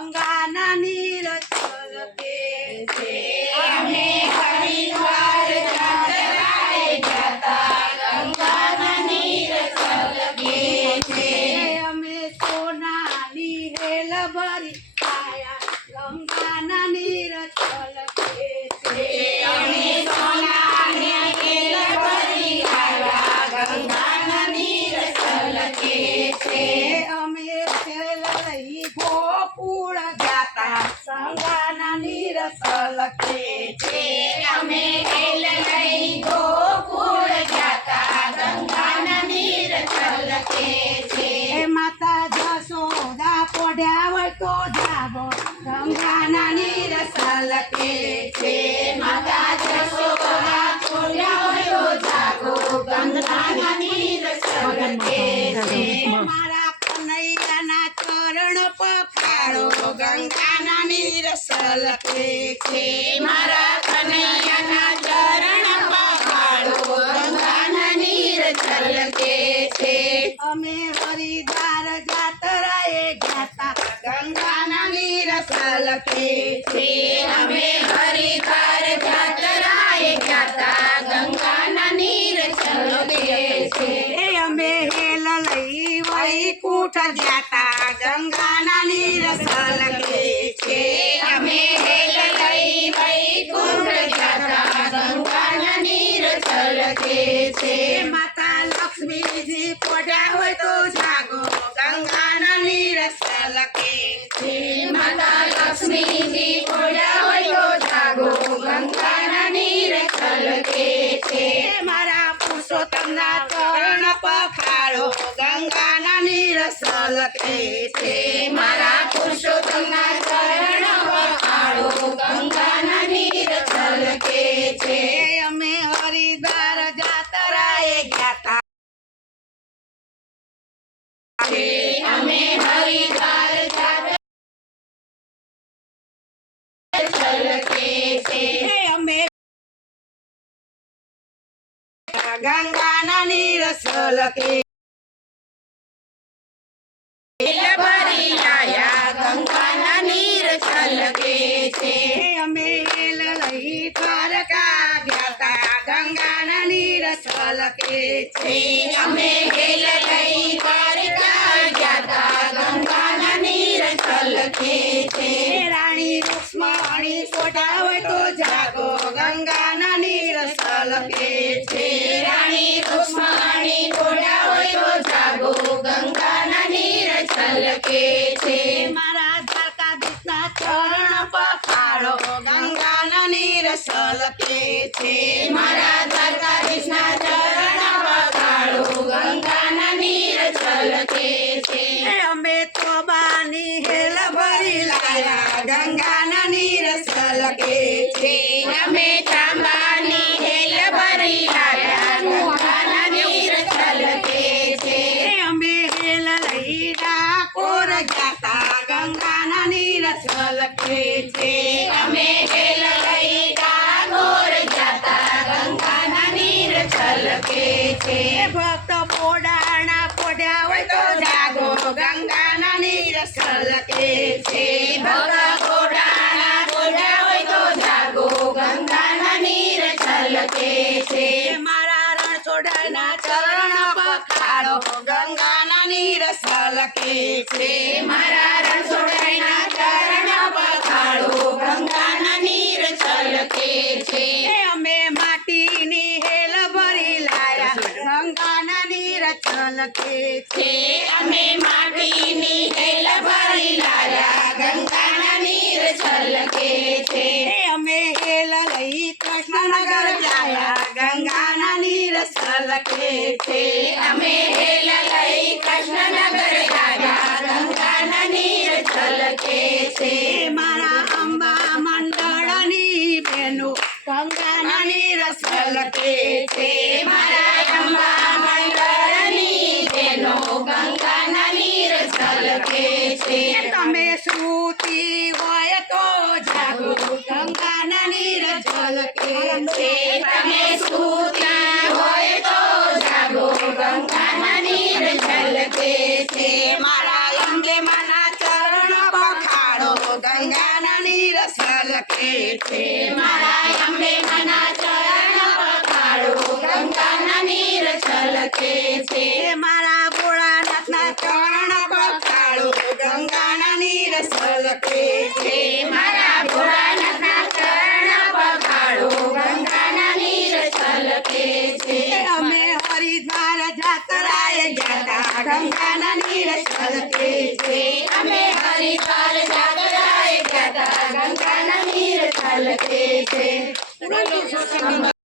ગંગાના નીર છલકે છે અમે હરિદ્વાર જાત્રાએ જતા ગંગાના નીર છલકે છે અમે સોનાની હેલ ભરી આયા ગંગાના નીર છલકે છે અમે સોનાની હેલ ભરી આવ્યા ગંગાના નીર છલકે છે અમે હેલ લઈ ગોકુળ જાતા ગંગાના નીર છલકે છે અમે હેલ લઈ ગોકુળ જાતા ગંગાના નીર છલકે છે હે માતા જશોદા પોઢ્યા હોય તો જાગો ગંગાના નીર છલકે છે માતા જશોદા છોડ્યા હોય તો જાગો ગંગાના નીર છલકે છે મારા કનૈયાના ચરણ પખાડો ગંગાના નીર છલકે છે મારા કનૈયાના ચરણ પખાડો ગંગાના નીર છલકે છે અમે હરિદ્વાર જાત્રાએ જાતા ગંગાના નીર છલકે છે અમે હરિદ્વાર જાત્રાએ જતા ગંગાના નીર છલકે છે એ અમે હેલ લઈ વૈકુંઠ જાતા ગંગાના નીર છલકે છે અમે હેલ લઈ વૈકુંઠ જતા ગંગાના નીર છલકે છે માતા લક્ષ્મીજી પોઢ્યા હોય તો જાગો ગંગાના નીર છલકે છે માતા લક્ષ્મીજી પોઢ્યા હોય તો જાગો ગંગાના નીર છલકે છે મારા પુરુષોત્તમના ચરણ પખાડો ગંગાના નીર છલકે છે મારા પુરુષોત્તમના ચરણ પખાડો ગંગાના નીર છલકે છે અમે હરિદ્વાર જાત્રાએ ગયા અમે હરિદ્વાર જાત્રા છલકે છે અમે ગંગાના નીર છલકે હેલ ભરી આયા ગંગાના નીર છલકે છે અમે હેલ લઈ દ્વારકા ગયા ગંગાના નીર છલકે છે અમે હેલ લઈ દ્વારકા જતા ગંગાના નીર છલકે છે રાણી રૂક્ષ્મણી પોઢ્યા હોય તો જાગો ગંગાના નીર છલકે છે રાણી રૂક્ષ્મણી પોઢ્યા હોય તો જાગો ગંગાના નીર છલકે છે મારા દ્વારકાધીશના ચરણ પખાડો ગંગાના નીર છલકે છે મારા દ્વારકાધીશના ચરણ પખાડો ગંગાના નીર છલકે છે અમે તો બાની હેલ ભરી લાયા ગંગાના નીર છલકે છે અમે તાંબાની હેલ ભરી આવ્યા ગંગાના નીર છલકે છે અમે હેલ લઈ ડાકોર જાતા ગંગાના નીર છલકે છે અમે હેલ લઈ ડાકોર જતા ગંગાના નીર છલકે છે ભક્ત પોડાણા પોઢ્યા હોય તો જાગો ગંગાના નીર છલકે છે ભગત ઘોડાના ઘોડા હોય તો જાગો ગંગાના નીર છલકે છે મારા રણછોડના ચરણ પખાડો ગંગાના નીર છલકે છે મારા રણછોડના ચરણ પખાડો ગંગાના નીર છલકે છે અમે માટીની હેલ ભરી લાયા ગંગાના નીર છલકે છે અમે માટીની હેલ ભરી લાયા ગંગાના નીર છલકે છે અમે હેલ લઈ કૃષ્ણનગર જાયા ગંગાના નીર છલકે છે અમે હેલ લઈ કૃષ્ણનગર આવ્યા ગંગાના નીર છલકે છે મારા અંબા મંડળની બેનો ગંગાના નીર છલકે છે મારા અંબા મંડળની બેનો ગંગાના નીર છલકે છે તમે સુતી હોય તો જાગો ગંગાના નીર છલકે છે તમે સૂતા હોય તો જાગો ગંગાના નીર છલકે છે મારા અંબે માના ચરણ પખાડો ગંગાના નીર છલકે છે મારા અંબે માના ચરણ પખાડો ગંગાના નીર છલકે છે મારા ભોળાનાથના ચરણ પખાડો ગંગાના નીર છલકે છે મારા ભોળાનાથના ચરણ પખાડો ગંગાના નીર છલકે છે અમે હરિદ્વાર જાત્રાએ ગયા તા ગંગાના નીર છલકે છે અમે હરિદ્વાર જાત્રાએ ગયા તા ગંગાના નીર છલકે છે